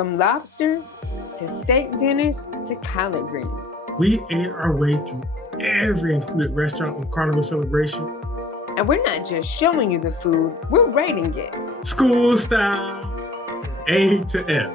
From lobster to steak dinners to collard greens. We ate our way through every included restaurant on Carnival Celebration. And we're not just showing you the food, we're rating it. School style, A to F.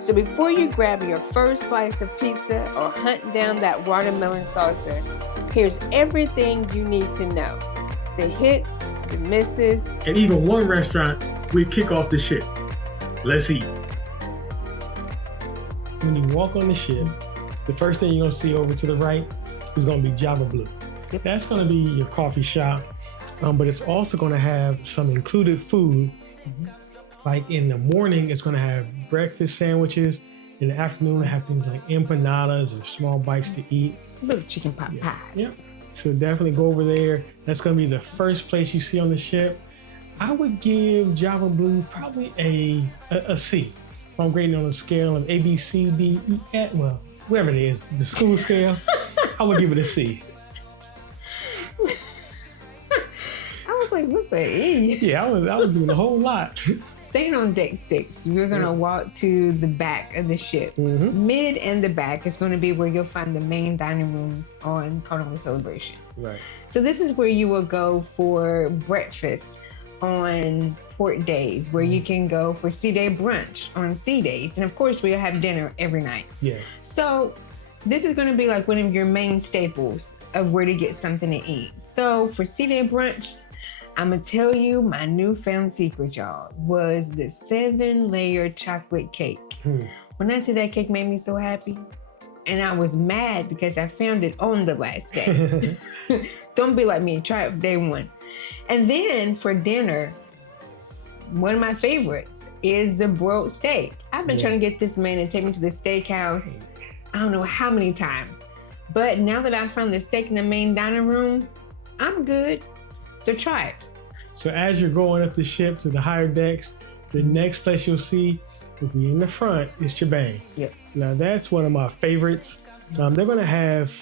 So before you grab your first slice of pizza or hunt down that watermelon salsa, here's everything you need to know. The hits, the misses, And even one restaurant, we kick off the ship. Let's eat. When you walk on the ship, the first thing you're gonna see over to the right is gonna be Java Blue. That's gonna be your coffee shop, but it's also gonna have some included food. Like in the morning, it's gonna have breakfast sandwiches. In the afternoon, they have things like empanadas or small bites to eat. little chicken pot pies. Yep. So definitely go over there. That's gonna be the first place you see on the ship. I would give Java Blue probably a C. If I'm grading on a scale of A, B, C, D, E, F, well, whatever it is, the school scale, I would give it a C. I was like, what's an E? Yeah, I was doing a whole lot. Staying on deck 6, we're gonna walk to the back of the ship. Mid and the back is gonna be where you'll find the main dining rooms on Carnival Celebration. Right. So this is where you will go for breakfast on port days, where you can go for sea day brunch on sea days. And of course, we'll have dinner every night. Yeah. So this is gonna be like one of your main staples of where to get something to eat. So for sea day brunch, I'm gonna tell you my newfound secret, y'all, was the 7-layer chocolate cake. When I said that cake made me so happy, and I was mad because I found it on the last day. Don't be like me, try it day 1. And then for dinner, one of my favorites is the broiled steak. I've been trying to get this man to take me to the steakhouse, I don't know how many times. But now that I found the steak in the main dining room, I'm good. So try it. So as you're going up the ship to the higher decks, the next place you'll see will be in the front is Chebang. Yep. Now that's one of my favorites. They're gonna have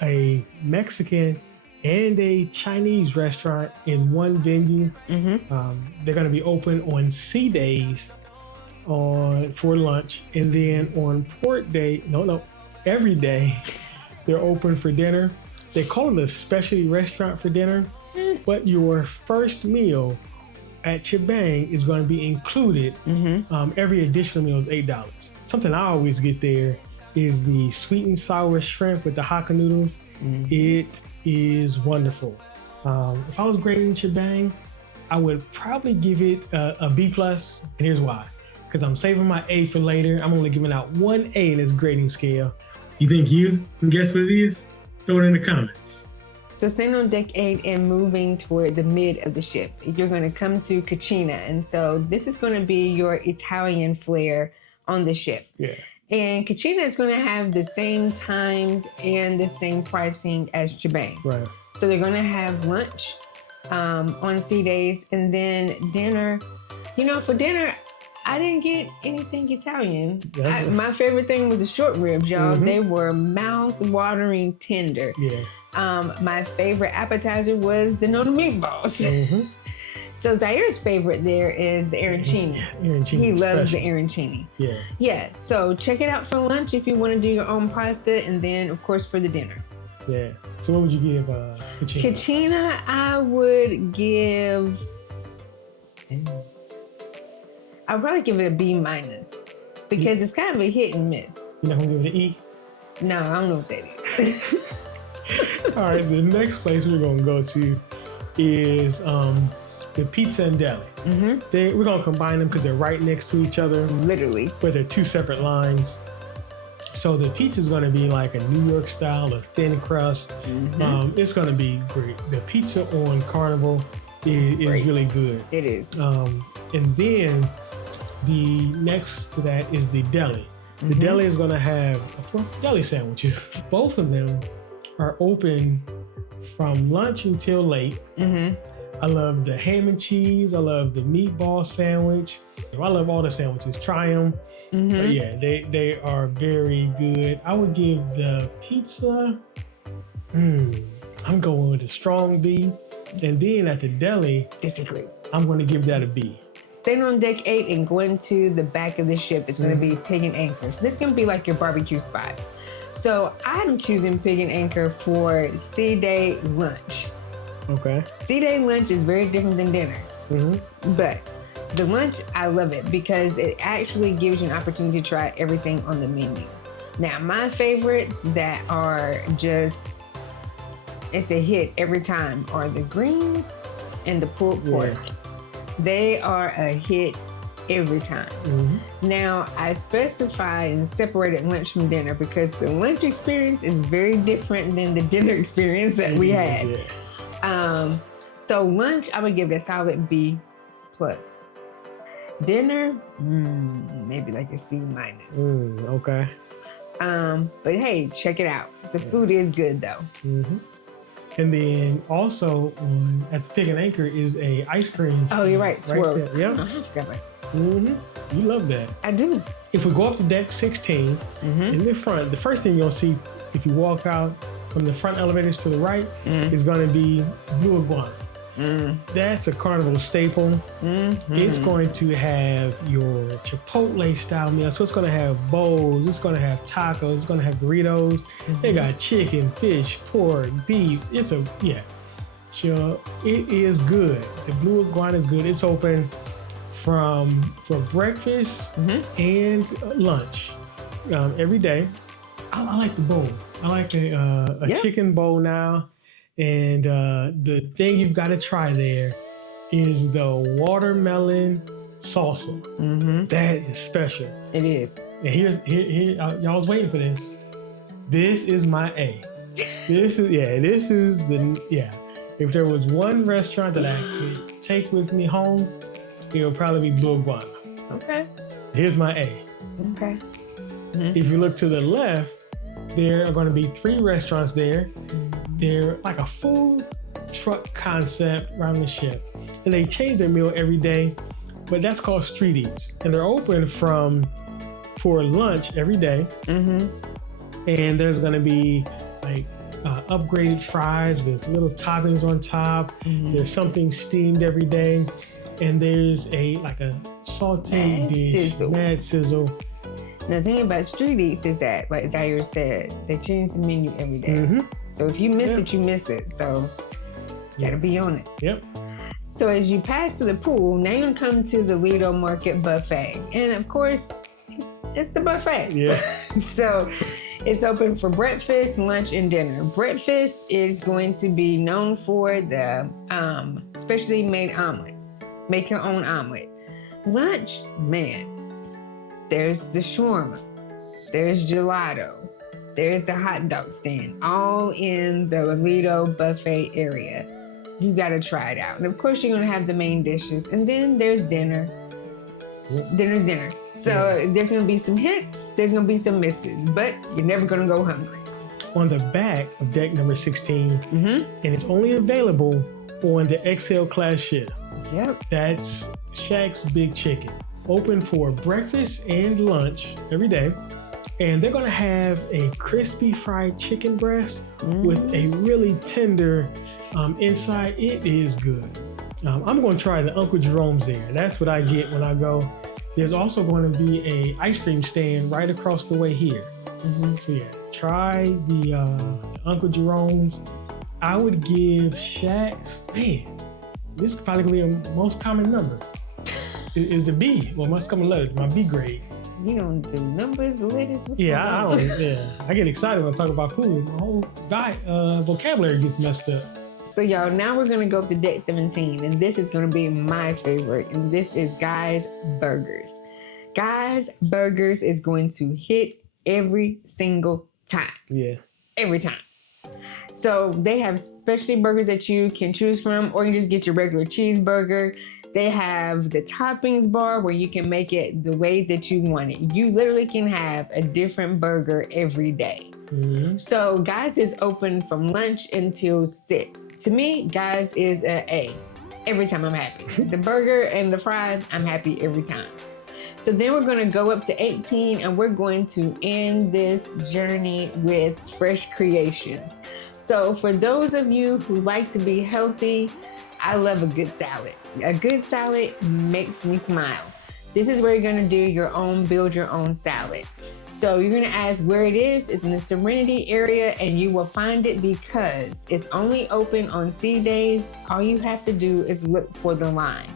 a Mexican and a Chinese restaurant in one venue. They're gonna be open on sea days for lunch, and then on port day, every day, they're open for dinner. They call it a specialty restaurant for dinner, but your first meal at Shebang is going to be included. Every additional meal is $8. Something I always get there is the sweet and sour shrimp with the Hakka noodles. It is wonderful. If I was grading Shebang, I would probably give it a B+, and here's why. Because I'm saving my A for later. I'm only giving out one A in this grading scale. You think you can guess what it is? Throw it in the comments. So staying on deck 8 and moving toward the mid of the ship, you're gonna come to Cacina. And so this is gonna be your Italian flair on the ship. Yeah. And Cacina is gonna have the same times and the same pricing as Shebang. Right. So they're gonna have lunch on sea days, and then dinner. You know, for dinner, I didn't get anything Italian. My favorite thing was the short ribs, y'all. They were mouth-watering tender. Yeah. My favorite appetizer was the noodle meatballs. So Zaire's favorite there is the arancini. He loves the arancini. Yeah. Yeah, so check it out for lunch if you want to do your own pasta, and then of course for the dinner. Yeah. So what would you give Cacina? Cacina, I would give... I'd probably give it a B- because it's kind of a hit and miss. You're not gonna give it an E? No, I don't know what that is. All right, the next place we're gonna go to is the Pizza and Deli. We're gonna combine them because they're right next to each other. Literally. But they're two separate lines. So the pizza is gonna be like a New York style, a thin crust. It's gonna be great. The pizza on Carnival is really good. It is. And then the next to that is the deli. The deli is gonna have, of course, deli sandwiches. Both of them are open from lunch until late. I love the ham and cheese. I love the meatball sandwich. I love all the sandwiches. Try them. But yeah, they are very good. I would give the pizza, I'm going with a strong B. And then at the deli, Disagree. I'm going to give that a B. staying on deck 8 and going to the back of the ship is going to be Pig and Anchor. So this is going to be like your barbecue spot. So I'm choosing Pig and Anchor for sea day lunch. Okay. Sea day lunch is very different than dinner. But the lunch, I love it because it actually gives you an opportunity to try everything on the menu. Now, my favorites that are just, it's a hit every time, are the greens and the pulled pork. They are a hit every time. Now, I specify and separated lunch from dinner because the lunch experience is very different than the dinner experience that we had. So lunch, I would give it a solid B+. Dinner, maybe like a C-. Okay. But hey, check it out. The food is good though. And then also at the Pig and Anchor is a ice cream. Oh, you're right. Swirls. There. Yeah. You love that. I do. If we go up to deck 16, in the front, the first thing you'll see if you walk out from the front elevators to the right is going to be BlueIguana. That's a Carnival staple. It's going to have your Chipotle style meal. So it's going to have bowls, it's going to have tacos, it's going to have burritos. They got chicken, fish, pork, beef. So it is good. The BlueIguana is good. It's open for breakfast and lunch every day. I like the bowl. I like a chicken bowl now. And the thing you've got to try there is the watermelon salsa. That is special. It is. And here y'all was waiting for this. This is my A. This is If there was one restaurant that I could take with me home, it would probably be BlueIguana. Okay. Here's my A. Okay. If you look to the left, there are going to be 3 restaurants there. They're like a food truck concept around the ship. And they change their meal every day, but that's called street eats. And they're open for lunch every day. And there's gonna be like upgraded fries with little toppings on top. There's something steamed every day. And there's a sauteed dish, mad sizzle. The thing about street eats is that, like Zaire said, they change the menu every day. So if you miss it, you miss it. So you gotta be on it. Yep. So as you pass through the pool, now you're gonna come to the Lido Market Buffet. And of course, it's the buffet. So it's open for breakfast, lunch, and dinner. Breakfast is going to be known for the specially made omelets. Make your own omelet. Lunch, man, there's the shawarma, there's gelato, there's the hot dog stand, all in the Lido buffet area. You gotta try it out. And of course, you're gonna have the main dishes, and then there's dinner. Dinner's dinner. So there's gonna be some hits, there's gonna be some misses, but you're never gonna go hungry. On the back of deck number 16, and it's only available on the XL class ship. That's Shaq's Big Chicken. Open for breakfast and lunch every day. And they're gonna have a crispy fried chicken breast with a really tender inside. It is good. I'm gonna try the Uncle Jerome's there. That's what I get when I go. There's also going to be a ice cream stand right across the way here. So try the Uncle Jerome's. I would give Shaq's, man, this is probably gonna be a most common number. Is the B, well, most common letter, my B grade. You don't do numbers, letters? I get excited when I talk about food. My whole vocabulary gets messed up. So y'all, now we're gonna go up to deck 17, and this is gonna be my favorite, and this is Guy's Burgers. Guy's Burgers is going to hit every single time. Every time. So they have specialty burgers that you can choose from, or you just get your regular cheeseburger. They have the toppings bar where you can make it the way that you want it. You literally can have a different burger every day. So Guys is open from lunch until 6. To me, Guys is an A. Every time I'm happy. The burger and the fries, I'm happy every time. So then we're gonna go up to 18, and we're going to end this journey with Fresh Creations. So for those of you who like to be healthy, I love a good salad. A good salad makes me smile. This is where you're gonna do your own, build your own salad. So you're gonna ask where it is. It's in the Serenity area, and you will find it because it's only open on C days. All you have to do is look for the line,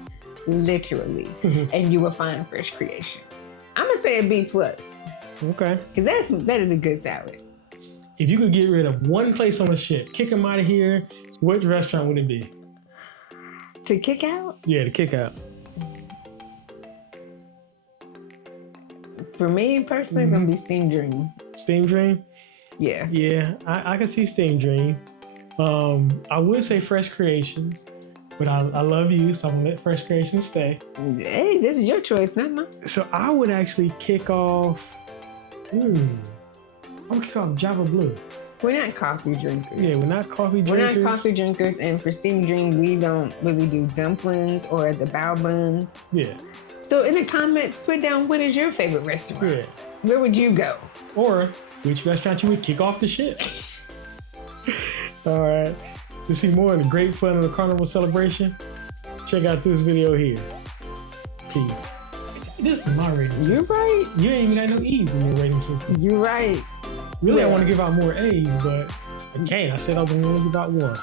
literally, and you will find Fresh Creations. I'm gonna say a B+. Okay. Because that is a good salad. If you could get rid of one place on the ship, kick them out of here, what restaurant would it be? To kick out? Yeah, to kick out. For me personally, it's gonna be Steam Dream. Steam Dream? Yeah. Yeah, I can see Steam Dream. I would say Fresh Creations, but I love you, so I'm gonna let Fresh Creations stay. Hey, this is your choice, not mine. So I would actually kick off. I would kick off Java Blue. We're not coffee drinkers. Yeah, we're not coffee drinkers. We're not coffee drinkers, and for Steam Dream, we don't really do dumplings or the bao buns. Yeah. So in the comments, put down what is your favorite restaurant? Yeah. Where would you go? Or which restaurant you would kick off the ship. All right. To see more of the great fun of the Carnival Celebration, check out this video here. Peace. This is my rating system. You're right. You ain't even got no E's in your rating system. You're right. Really, Yeah. I want to give out more A's, but I can't. I said I was only going to give out one.